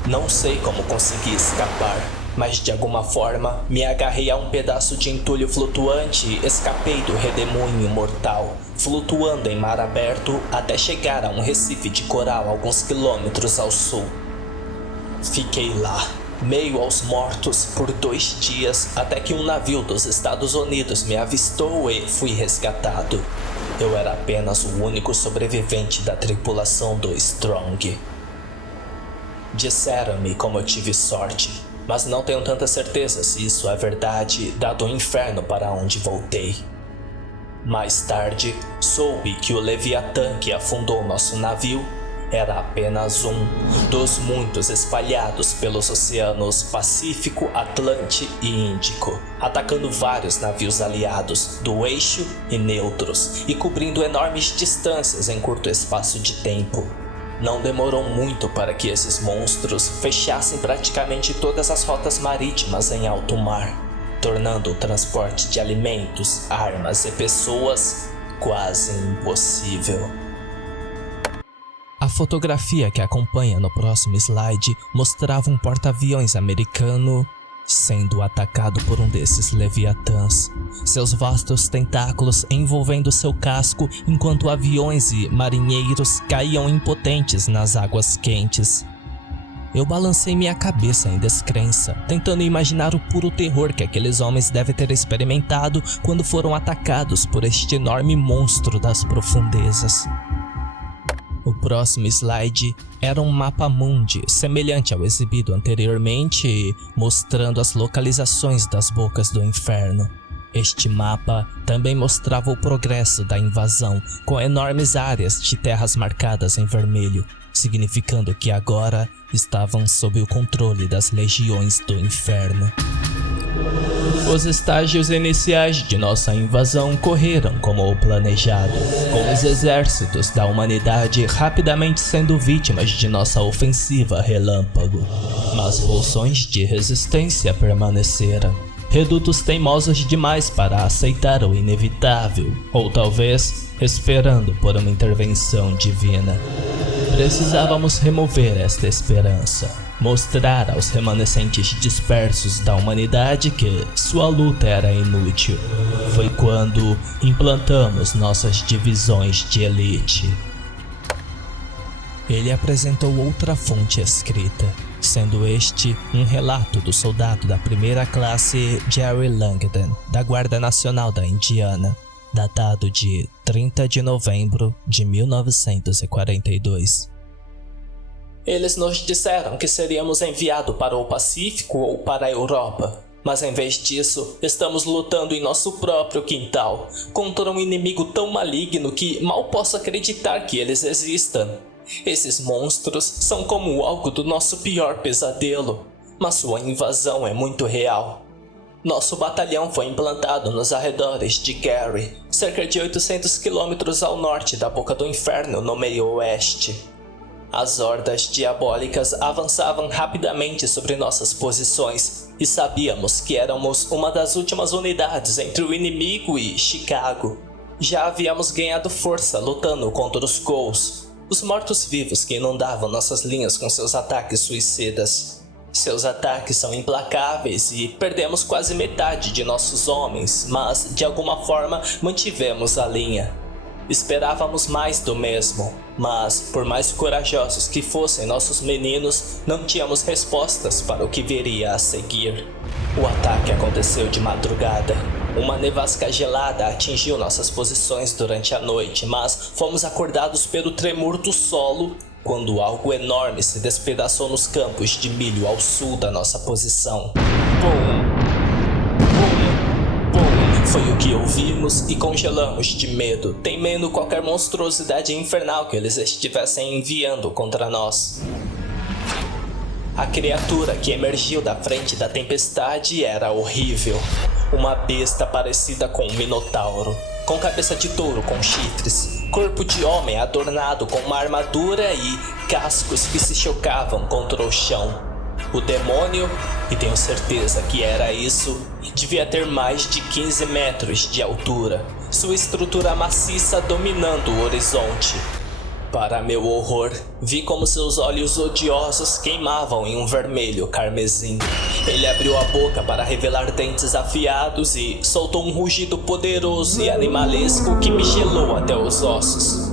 Não sei como consegui escapar, mas de alguma forma me agarrei a um pedaço de entulho flutuante e escapei do redemoinho mortal, flutuando em mar aberto até chegar a um recife de coral alguns quilômetros ao sul. Fiquei lá, meio aos mortos, por 2 dias, até que um navio dos Estados Unidos me avistou e fui resgatado. Eu era apenas o único sobrevivente da tripulação do Strong. Disseram-me como eu tive sorte, mas não tenho tanta certeza se isso é verdade, dado o inferno para onde voltei. Mais tarde, soube que o Leviatã que afundou nosso navio era apenas um dos muitos espalhados pelos oceanos Pacífico, Atlântico e Índico, atacando vários navios aliados do eixo e neutros e cobrindo enormes distâncias em curto espaço de tempo. Não demorou muito para que esses monstros fechassem praticamente todas as rotas marítimas em alto mar, tornando o transporte de alimentos, armas e pessoas quase impossível. A fotografia que acompanha no próximo slide mostrava um porta-aviões americano sendo atacado por um desses leviatãs, seus vastos tentáculos envolvendo seu casco enquanto aviões e marinheiros caíam impotentes nas águas quentes. Eu balancei minha cabeça em descrença, tentando imaginar o puro terror que aqueles homens devem ter experimentado quando foram atacados por este enorme monstro das profundezas. O próximo slide era um mapa mundi semelhante ao exibido anteriormente, mostrando as localizações das bocas do inferno. Este mapa também mostrava o progresso da invasão, com enormes áreas de terras marcadas em vermelho, significando que agora estavam sob o controle das legiões do inferno. Os estágios iniciais de nossa invasão correram como o planejado, com os exércitos da humanidade rapidamente sendo vítimas de nossa ofensiva relâmpago. Mas bolsões de resistência permaneceram, redutos teimosos demais para aceitar o inevitável, ou talvez esperando por uma intervenção divina. Precisávamos remover esta esperança, mostrar aos remanescentes dispersos da humanidade que sua luta era inútil. Foi quando implantamos nossas divisões de elite. Ele apresentou outra fonte escrita, sendo este um relato do soldado da primeira classe Jerry Langdon, da Guarda Nacional da Indiana, datado de 30 de novembro de 1942. Eles nos disseram que seríamos enviados para o Pacífico ou para a Europa, mas em vez disso, estamos lutando em nosso próprio quintal, contra um inimigo tão maligno que mal posso acreditar que eles existam. Esses monstros são como algo do nosso pior pesadelo, mas sua invasão é muito real. Nosso batalhão foi implantado nos arredores de Gary, cerca de 800 quilômetros ao norte da Boca do Inferno, no meio oeste. As hordas diabólicas avançavam rapidamente sobre nossas posições e sabíamos que éramos uma das últimas unidades entre o inimigo e Chicago. Já havíamos ganhado força lutando contra os Ghouls, os mortos-vivos que inundavam nossas linhas com seus ataques suicidas. Seus ataques são implacáveis e perdemos quase metade de nossos homens, mas de alguma forma mantivemos a linha. Esperávamos mais do mesmo, mas por mais corajosos que fossem nossos meninos, não tínhamos respostas para o que viria a seguir. O ataque aconteceu de madrugada. Uma nevasca gelada atingiu nossas posições durante a noite, mas fomos acordados pelo tremor do solo quando algo enorme se despedaçou nos campos de milho ao sul da nossa posição. Bum! Foi o que ouvimos e congelamos de medo, temendo qualquer monstruosidade infernal que eles estivessem enviando contra nós. A criatura que emergiu da frente da tempestade era horrível. Uma besta parecida com um minotauro, com cabeça de touro com chifres, corpo de homem adornado com uma armadura e cascos que se chocavam contra o chão. O demônio, e tenho certeza que era isso, devia ter mais de 15 metros de altura, sua estrutura maciça dominando o horizonte. Para meu horror, vi como seus olhos odiosos queimavam em um vermelho carmesim. Ele abriu a boca para revelar dentes afiados e soltou um rugido poderoso e animalesco que me gelou até os ossos.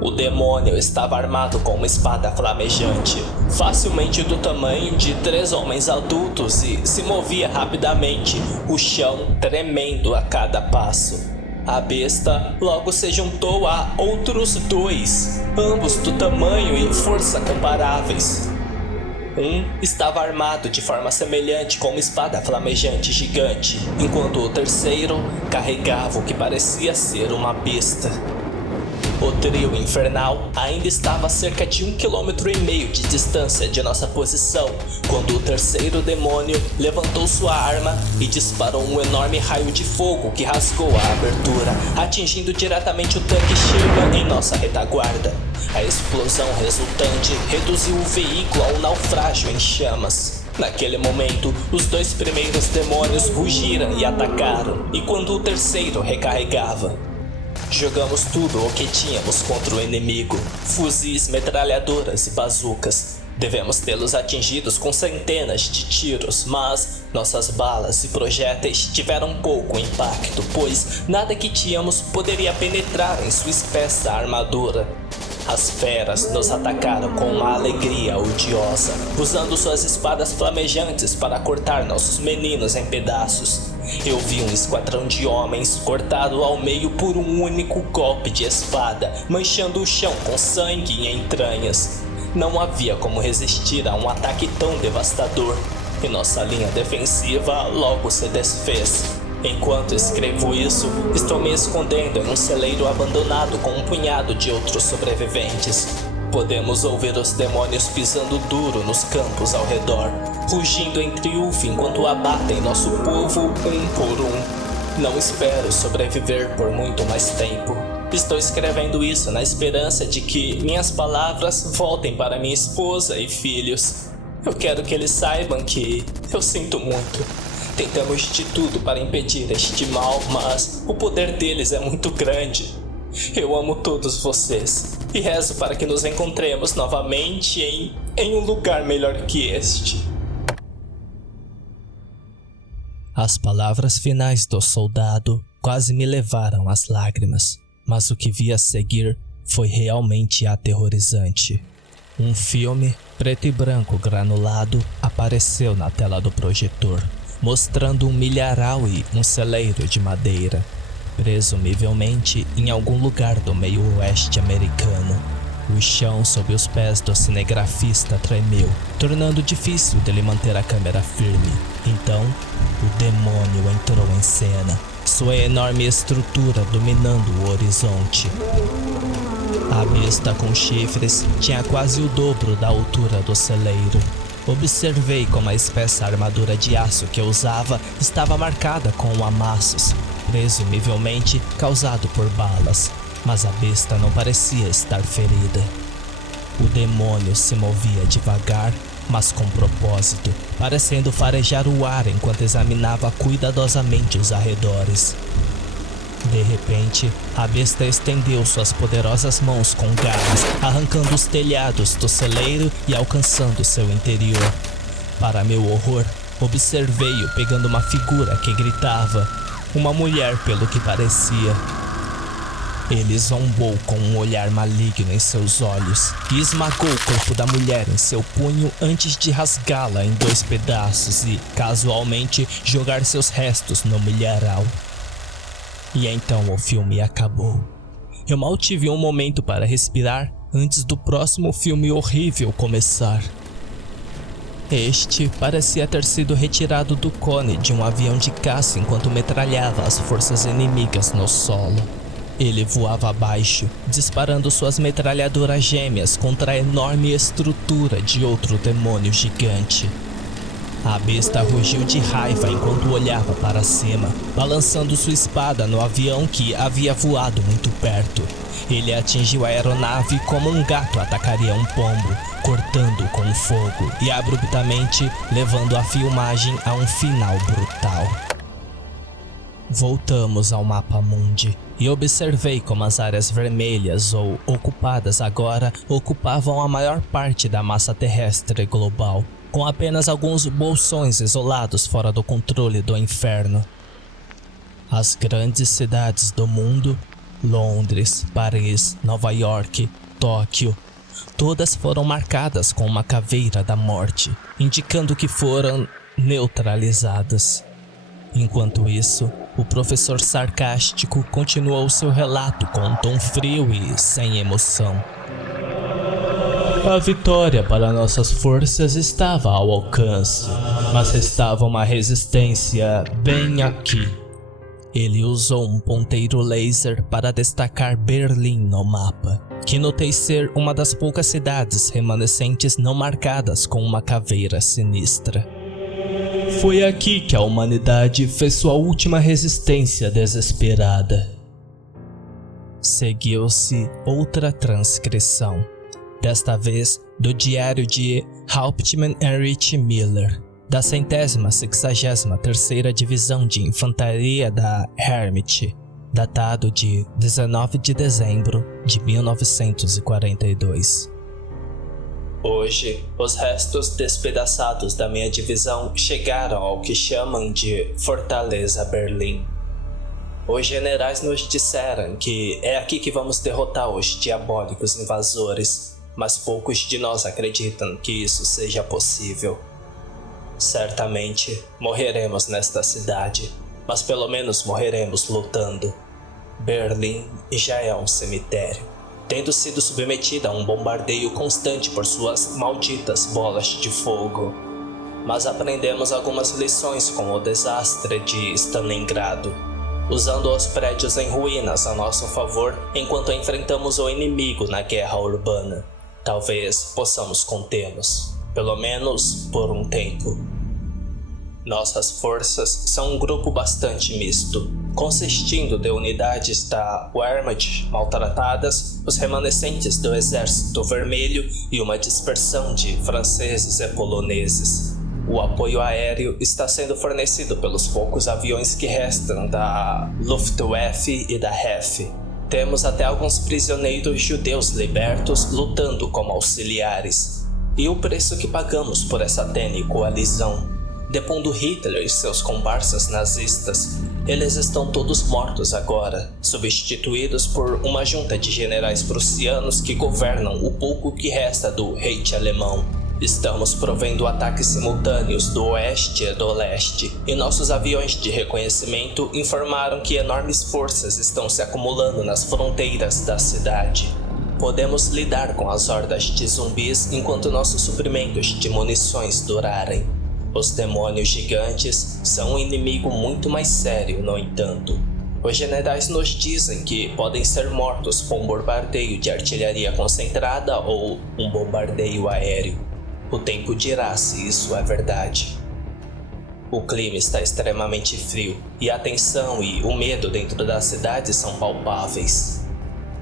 O demônio estava armado com uma espada flamejante, facilmente do tamanho de 3 homens adultos, e se movia rapidamente, o chão tremendo a cada passo. A besta logo se juntou a outros 2, ambos do tamanho e força comparáveis. Um estava armado de forma semelhante com uma espada flamejante gigante, enquanto o terceiro carregava o que parecia ser uma besta. O trio infernal ainda estava a cerca de 1,5 km de distância de nossa posição, quando o terceiro demônio levantou sua arma e disparou um enorme raio de fogo que rasgou a abertura, atingindo diretamente o tanque Sherman em nossa retaguarda. A explosão resultante reduziu o veículo a um naufrágio em chamas. Naquele momento, os 2 primeiros demônios rugiram e atacaram, e quando o terceiro recarregava, jogamos tudo o que tínhamos contra o inimigo: fuzis, metralhadoras e bazucas. Devemos tê-los atingidos com centenas de tiros, mas nossas balas e projéteis tiveram pouco impacto, pois nada que tínhamos poderia penetrar em sua espessa armadura. As feras nos atacaram com uma alegria odiosa, usando suas espadas flamejantes para cortar nossos meninos em pedaços. Eu vi um esquadrão de homens cortado ao meio por um único golpe de espada, manchando o chão com sangue e entranhas. Não havia como resistir a um ataque tão devastador, e nossa linha defensiva logo se desfez. Enquanto escrevo isso, estou me escondendo em um celeiro abandonado com um punhado de outros sobreviventes. Podemos ouvir os demônios pisando duro nos campos ao redor, rugindo em triunfo enquanto abatem nosso povo um por um. Não espero sobreviver por muito mais tempo. Estou escrevendo isso na esperança de que minhas palavras voltem para minha esposa e filhos. Eu quero que eles saibam que eu sinto muito. Tentamos de tudo para impedir este mal, mas o poder deles é muito grande. Eu amo todos vocês e rezo para que nos encontremos novamente em um lugar melhor que este. As palavras finais do soldado quase me levaram às lágrimas, mas o que vi a seguir foi realmente aterrorizante. Um filme preto e branco granulado apareceu na tela do projetor, mostrando um milharal e um celeiro de madeira, presumivelmente em algum lugar do meio oeste americano. O chão sob os pés do cinegrafista tremeu, tornando difícil dele manter a câmera firme. Então, o demônio entrou em cena, sua enorme estrutura dominando o horizonte. A besta com chifres tinha quase o dobro da altura do celeiro. Observei como a espessa armadura de aço que usava estava marcada com amassos, presumivelmente causado por balas, mas a besta não parecia estar ferida. O demônio se movia devagar, mas com propósito, parecendo farejar o ar enquanto examinava cuidadosamente os arredores. De repente, a besta estendeu suas poderosas mãos com garras, arrancando os telhados do celeiro e alcançando seu interior. Para meu horror, observei-o pegando uma figura que gritava, uma mulher pelo que parecia. Ele zombou com um olhar maligno em seus olhos e esmagou o corpo da mulher em seu punho antes de rasgá-la em 2 pedaços e, casualmente, jogar seus restos no milharal. E então o filme acabou. Eu mal tive um momento para respirar antes do próximo filme horrível começar. Este parecia ter sido retirado do cone de um avião de caça enquanto metralhava as forças inimigas no solo. Ele voava abaixo, disparando suas metralhadoras gêmeas contra a enorme estrutura de outro demônio gigante. A besta rugiu de raiva enquanto olhava para cima, balançando sua espada no avião que havia voado muito perto. Ele atingiu a aeronave como um gato atacaria um pombo, cortando com fogo e abruptamente levando a filmagem a um final brutal. Voltamos ao mapa mundi e observei como as áreas vermelhas ou ocupadas agora ocupavam a maior parte da massa terrestre global, com apenas alguns bolsões isolados fora do controle do inferno. As grandes cidades do mundo, Londres, Paris, Nova York, Tóquio, todas foram marcadas com uma caveira da morte, indicando que foram neutralizadas. Enquanto isso, o professor sarcástico continuou seu relato com um tom frio e sem emoção. A vitória para nossas forças estava ao alcance, mas restava uma resistência bem aqui. Ele usou um ponteiro laser para destacar Berlim no mapa, que notei ser uma das poucas cidades remanescentes não marcadas com uma caveira sinistra. Foi aqui que a humanidade fez sua última resistência desesperada. Seguiu-se outra transcrição, desta vez do diário de Hauptmann Erich Miller, da 163ª Divisão de Infantaria da Hermit, datado de 19 de dezembro de 1942. Hoje, os restos despedaçados da minha divisão chegaram ao que chamam de Fortaleza Berlim. Os generais nos disseram que é aqui que vamos derrotar os diabólicos invasores, mas poucos de nós acreditam que isso seja possível. Certamente morreremos nesta cidade, mas pelo menos morreremos lutando. Berlim já é um cemitério, tendo sido submetida a um bombardeio constante por suas malditas bolas de fogo. Mas aprendemos algumas lições com o desastre de Stalingrado, usando os prédios em ruínas a nosso favor enquanto enfrentamos o inimigo na guerra urbana. Talvez possamos contê-los, pelo menos por um tempo. Nossas forças são um grupo bastante misto, consistindo de unidades da Wehrmacht maltratadas, os remanescentes do Exército Vermelho e uma dispersão de franceses e poloneses. O apoio aéreo está sendo fornecido pelos poucos aviões que restam da Luftwaffe e da RAF. Temos até alguns prisioneiros judeus libertos lutando como auxiliares. E o preço que pagamos por essa tênue coalizão? Depondo Hitler e seus comparsas nazistas, eles estão todos mortos agora, substituídos por uma junta de generais prussianos que governam o pouco que resta do Reich alemão. Estamos provendo ataques simultâneos do oeste e do leste, e nossos aviões de reconhecimento informaram que enormes forças estão se acumulando nas fronteiras da cidade. Podemos lidar com as hordas de zumbis enquanto nossos suprimentos de munições durarem. Os demônios gigantes são um inimigo muito mais sério, no entanto. Os generais nos dizem que podem ser mortos por um bombardeio de artilharia concentrada ou um bombardeio aéreo. O tempo dirá se isso é verdade. O clima está extremamente frio e a tensão e o medo dentro da cidade são palpáveis.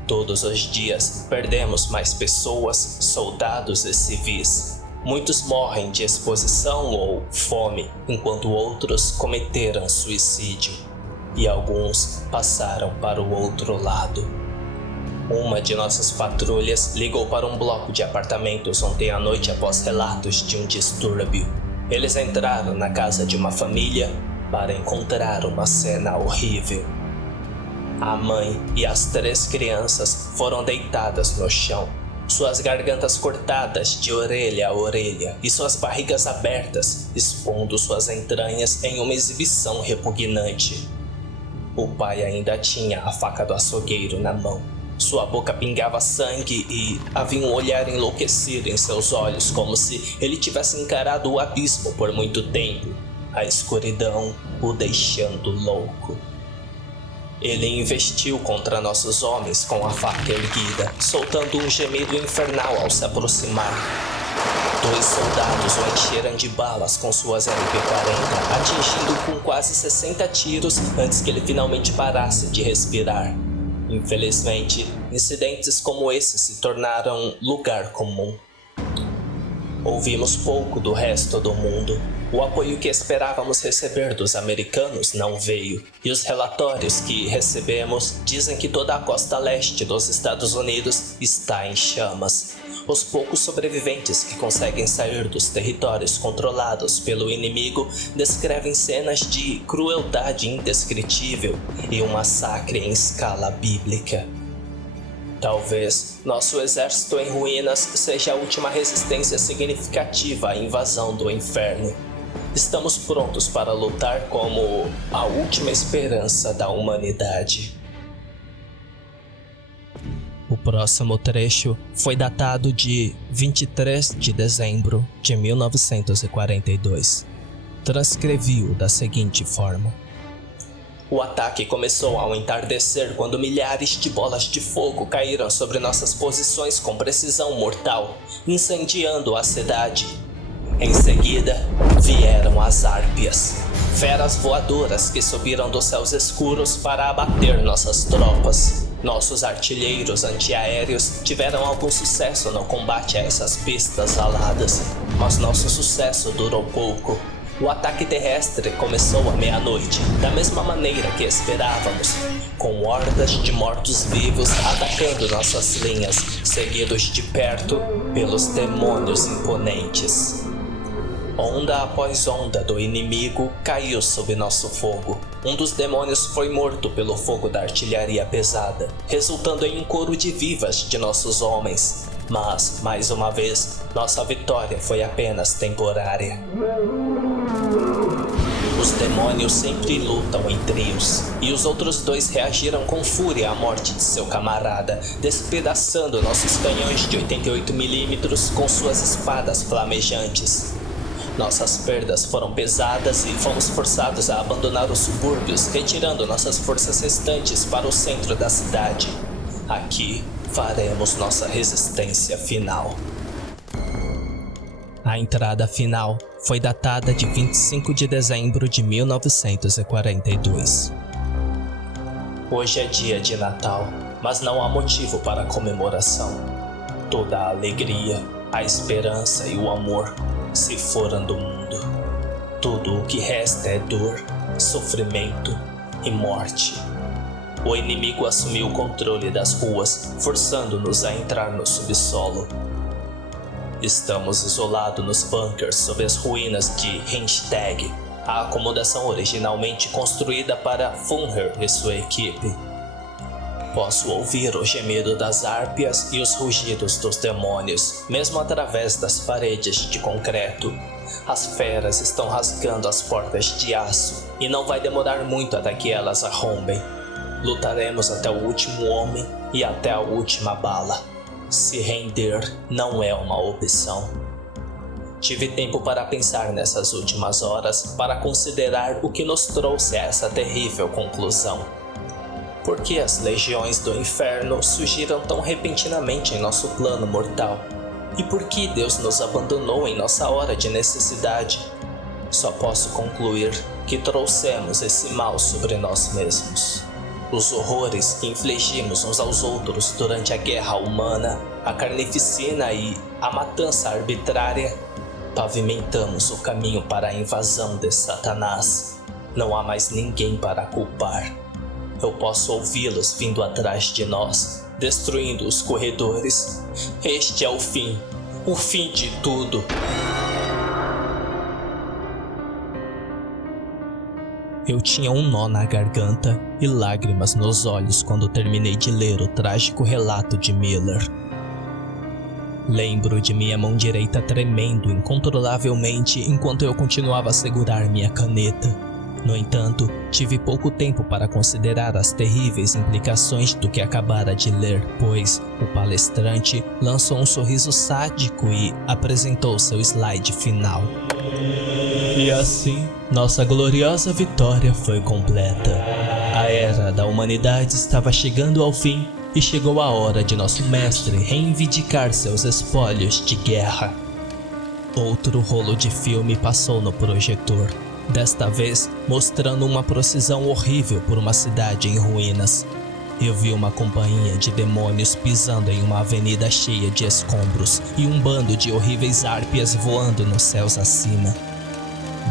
Todos os dias perdemos mais pessoas, soldados e civis. Muitos morrem de exposição ou fome, enquanto outros cometeram suicídio. E alguns passaram para o outro lado. Uma de nossas patrulhas ligou para um bloco de apartamentos ontem à noite após relatos de um distúrbio. Eles entraram na casa de uma família para encontrar uma cena horrível. A mãe e as 3 crianças foram deitadas no chão, suas gargantas cortadas de orelha a orelha e suas barrigas abertas, expondo suas entranhas em uma exibição repugnante. O pai ainda tinha a faca do açougueiro na mão. Sua boca pingava sangue e havia um olhar enlouquecido em seus olhos, como se ele tivesse encarado o abismo por muito tempo, a escuridão o deixando louco. Ele investiu contra nossos homens com a faca erguida, soltando um gemido infernal ao se aproximar. 2 soldados o encheram de balas com suas MP-40, atingindo-o com quase 60 tiros antes que ele finalmente parasse de respirar. Infelizmente, incidentes como esse se tornaram lugar comum. Ouvimos pouco do resto do mundo. O apoio que esperávamos receber dos americanos não veio, e os relatórios que recebemos dizem que toda a costa leste dos Estados Unidos está em chamas. Os poucos sobreviventes que conseguem sair dos territórios controlados pelo inimigo descrevem cenas de crueldade indescritível e um massacre em escala bíblica. Talvez nosso exército em ruínas seja a última resistência significativa à invasão do inferno. Estamos prontos para lutar como a última esperança da humanidade. O próximo trecho foi datado de 23 de dezembro de 1942. Transcrevi-o da seguinte forma. O ataque começou ao entardecer quando milhares de bolas de fogo caíram sobre nossas posições com precisão mortal, incendiando a cidade. Em seguida, vieram as Árpias, feras voadoras que subiram dos céus escuros para abater nossas tropas. Nossos artilheiros antiaéreos tiveram algum sucesso no combate a essas pistas aladas, mas nosso sucesso durou pouco. O ataque terrestre começou à meia-noite, da mesma maneira que esperávamos, com hordas de mortos-vivos atacando nossas linhas, seguidos de perto pelos demônios imponentes. Onda após onda do inimigo caiu sob nosso fogo. Um dos demônios foi morto pelo fogo da artilharia pesada, resultando em um coro de vivas de nossos homens. Mas, mais uma vez, nossa vitória foi apenas temporária. Os demônios sempre lutam em trios, e os outros dois reagiram com fúria à morte de seu camarada, despedaçando nossos canhões de 88mm com suas espadas flamejantes. Nossas perdas foram pesadas e fomos forçados a abandonar os subúrbios, retirando nossas forças restantes para o centro da cidade. Aqui faremos nossa resistência final. A entrada final foi datada de 25 de dezembro de 1942. Hoje é dia de Natal, mas não há motivo para comemoração. Toda a alegria, a esperança e o amor se foram do mundo. Tudo o que resta é dor, sofrimento e morte. O inimigo assumiu o controle das ruas, forçando-nos a entrar no subsolo. Estamos isolados nos bunkers sob as ruínas de Reichstag, a acomodação originalmente construída para Führer e sua equipe. Posso ouvir o gemido das Árpias e os rugidos dos demônios, mesmo através das paredes de concreto. As feras estão rasgando as portas de aço, e não vai demorar muito até que elas arrombem. Lutaremos até o último homem e até a última bala. Se render não é uma opção. Tive tempo para pensar nessas últimas horas, para considerar o que nos trouxe a essa terrível conclusão. Por que as legiões do inferno surgiram tão repentinamente em nosso plano mortal? E por que Deus nos abandonou em nossa hora de necessidade? Só posso concluir que trouxemos esse mal sobre nós mesmos. Os horrores que infligimos uns aos outros durante a guerra humana, a carnificina e a matança arbitrária, pavimentamos o caminho para a invasão de Satanás. Não há mais ninguém para culpar. Eu posso ouvi-los vindo atrás de nós, destruindo os corredores. Este é o fim de tudo. Eu tinha um nó na garganta e lágrimas nos olhos quando terminei de ler o trágico relato de Miller. Lembro de minha mão direita tremendo incontrolavelmente enquanto eu continuava a segurar minha caneta. No entanto, tive pouco tempo para considerar as terríveis implicações do que acabara de ler, pois o palestrante lançou um sorriso sádico e apresentou seu slide final. E assim, nossa gloriosa vitória foi completa. A era da humanidade estava chegando ao fim e chegou a hora de nosso mestre reivindicar seus espólios de guerra. Outro rolo de filme passou no projetor, desta vez mostrando uma procissão horrível por uma cidade em ruínas. Eu vi uma companhia de demônios pisando em uma avenida cheia de escombros e um bando de horríveis árpias voando nos céus acima.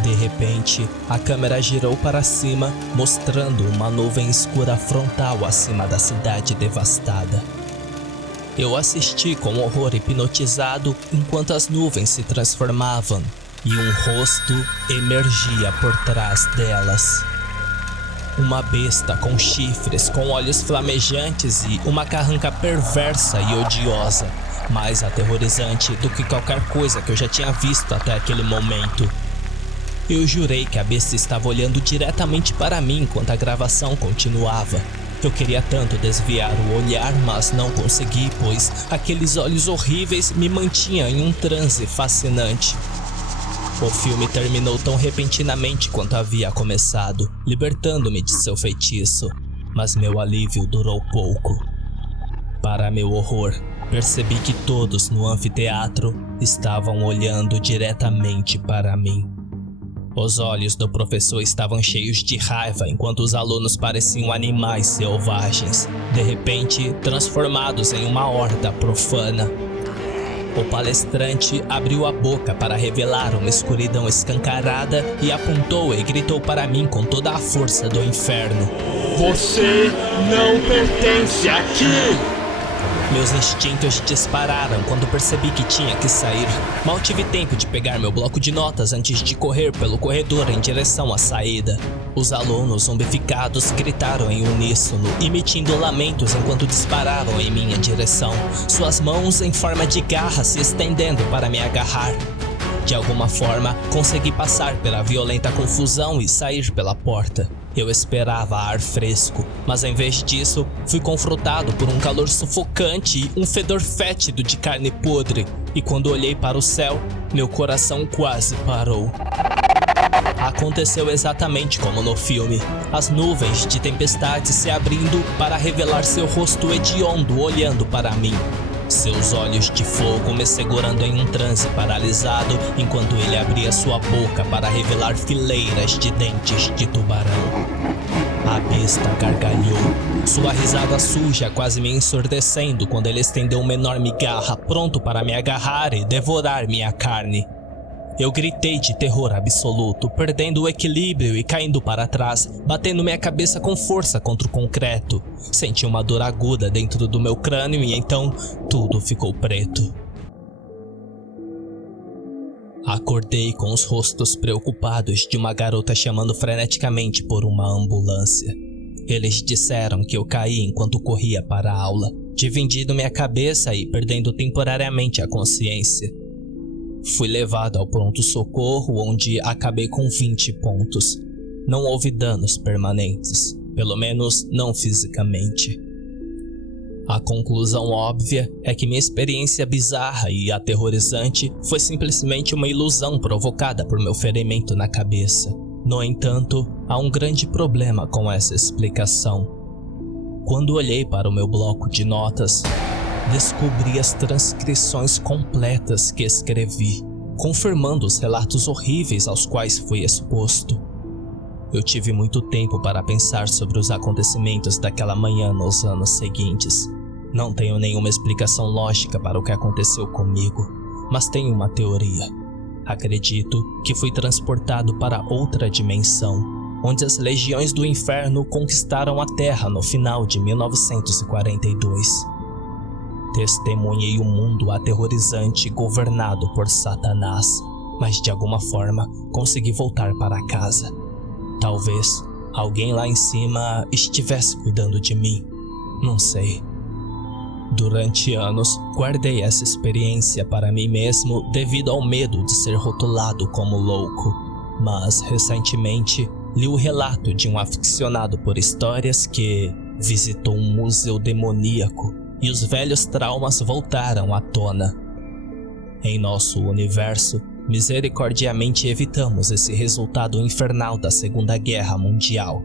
De repente, a câmera girou para cima, mostrando uma nuvem escura frontal acima da cidade devastada. Eu assisti com horror hipnotizado enquanto as nuvens se transformavam e um rosto emergia por trás delas. Uma besta com chifres, com olhos flamejantes e uma carranca perversa e odiosa, mais aterrorizante do que qualquer coisa que eu já tinha visto até aquele momento. Eu jurei que a besta estava olhando diretamente para mim enquanto a gravação continuava. Eu queria tanto desviar o olhar, mas não consegui, pois aqueles olhos horríveis me mantinham em um transe fascinante. O filme terminou tão repentinamente quanto havia começado, libertando-me de seu feitiço, mas meu alívio durou pouco. Para meu horror, percebi que todos no anfiteatro estavam olhando diretamente para mim. Os olhos do professor estavam cheios de raiva, enquanto os alunos pareciam animais selvagens, de repente transformados em uma horda profana. O palestrante abriu a boca para revelar uma escuridão escancarada e apontou e gritou para mim com toda a força do inferno: "Você não pertence aqui!" Meus instintos dispararam quando percebi que tinha que sair. Mal tive tempo de pegar meu bloco de notas antes de correr pelo corredor em direção à saída. Os alunos zombificados gritaram em uníssono, emitindo lamentos enquanto disparavam em minha direção, suas mãos em forma de garras se estendendo para me agarrar. De alguma forma, consegui passar pela violenta confusão e sair pela porta. Eu esperava ar fresco, mas em vez disso, fui confrontado por um calor sufocante e um fedor fétido de carne podre. E quando olhei para o céu, meu coração quase parou. Aconteceu exatamente como no filme, as nuvens de tempestade se abrindo para revelar seu rosto hediondo olhando para mim. Seus olhos de fogo me segurando em um transe paralisado, enquanto ele abria sua boca para revelar fileiras de dentes de tubarão. A besta gargalhou, sua risada suja quase me ensurdecendo quando ele estendeu uma enorme garra pronto para me agarrar e devorar minha carne. Eu gritei de terror absoluto, perdendo o equilíbrio e caindo para trás, batendo minha cabeça com força contra o concreto. Senti uma dor aguda dentro do meu crânio e então tudo ficou preto. Acordei com os rostos preocupados de uma garota chamando freneticamente por uma ambulância. Eles disseram que eu caí enquanto corria para a aula, dividindo minha cabeça e perdendo temporariamente a consciência. Fui levado ao pronto-socorro, onde acabei com 20 pontos. Não houve danos permanentes, pelo menos não fisicamente. A conclusão óbvia é que minha experiência bizarra e aterrorizante foi simplesmente uma ilusão provocada por meu ferimento na cabeça. No entanto, há um grande problema com essa explicação. Quando olhei para o meu bloco de notas, descobri as transcrições completas que escrevi, confirmando os relatos horríveis aos quais fui exposto. Eu tive muito tempo para pensar sobre os acontecimentos daquela manhã nos anos seguintes. Não tenho nenhuma explicação lógica para o que aconteceu comigo, mas tenho uma teoria. Acredito que fui transportado para outra dimensão, onde as legiões do inferno conquistaram a Terra no final de 1942. Testemunhei um mundo aterrorizante governado por Satanás, mas de alguma forma consegui voltar para casa. Talvez alguém lá em cima estivesse cuidando de mim, não sei. Durante anos, guardei essa experiência para mim mesmo devido ao medo de ser rotulado como louco, mas recentemente li o relato de um aficionado por histórias que visitou um museu demoníaco e os velhos traumas voltaram à tona. Em nosso universo, misericordiamente evitamos esse resultado infernal da Segunda Guerra Mundial,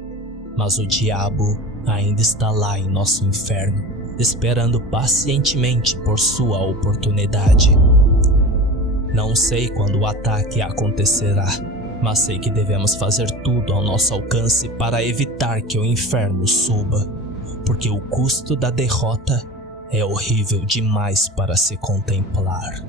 mas o diabo ainda está lá em nosso inferno, esperando pacientemente por sua oportunidade. Não sei quando o ataque acontecerá, mas sei que devemos fazer tudo ao nosso alcance para evitar que o inferno suba. porque o custo da derrota é horrível demais para se contemplar.